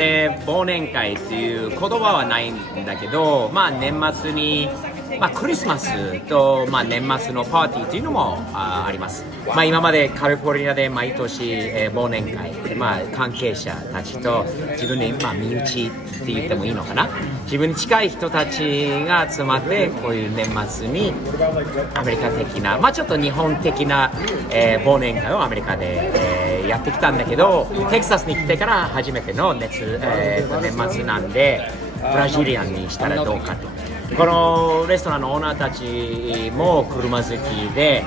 で忘年会っていう言葉はないんだけど、まあ年末に、まあクリスマスと、まあ年末のパーティーっていうのもあります。まあ今までカリフォルニアで毎年、忘年会、まあ関係者たちと自分に、まあ身内って言ってもいいのかな。自分に近い人たちが集まってこういう年末にアメリカ的な、まあちょっと日本的な、忘年会をアメリカで、やってきたんだけど、テキサスに来てから初めての年末なんでブラジリアンにしたらどうかと。このレストランのオーナーたちも車好きで、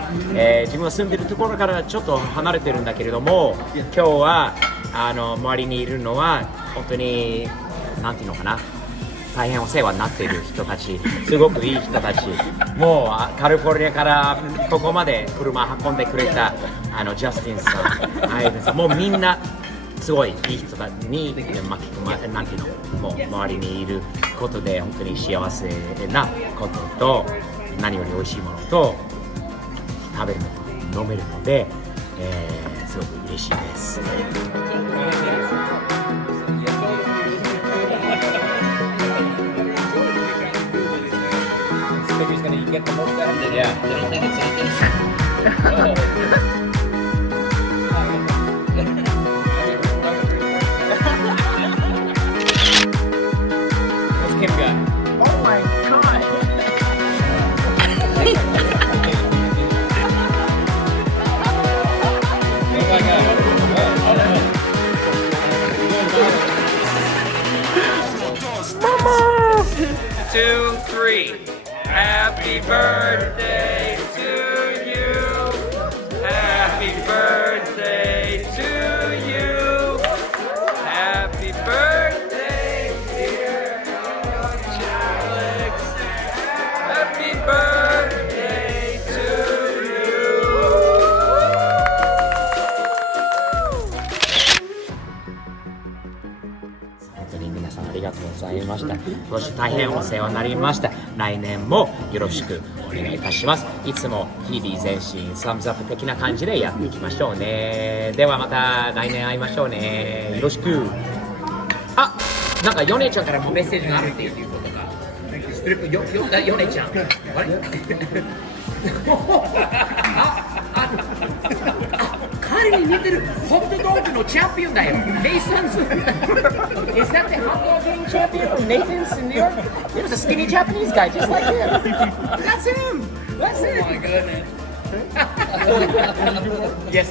自分が住んでるところからちょっと離れてるんだけれども、今日は周りにいるのは本当になんていうのかな、大変お世話になっている人たち、すごくいい人たち、もうカリフォルニアからここまで車運んでくれたジャスティンさん、アイブンさん、もうみんなすごいいい人たちに巻き込まれ、なんていうの、もう周りにいることで本当に幸せなことと、何より美味しいものと食べるのと飲めるので、すごく嬉しいです。He's going to get the most out of it. Yeah, I don't think it's anything. What's Kim got? Oh my god! Oh my god. 2, 3. Happy birthday to you. Happy birthday to you. Happy birthday, dear Alex. Happy birthday to you. 本当に皆さんありがとうございました。今年大変お世話になりました。来年もよろしくお願いいたします。いつも日々前進サムズアップ的な感じでやっていきましょうね。ではまた来年会いましょうね。よろしく。あ、なんかヨネちゃんからもメッセージがあるっていうことが。ストリップヨネちゃん。あれ？彼に似てるホットドッグのチャンピオンだよ。ネイサンズ。Is that the hot dog eating champion from Nathan's in New York? It was a skinny Japanese guy just like him. That's him. That's it. Oh my goodness. Yes.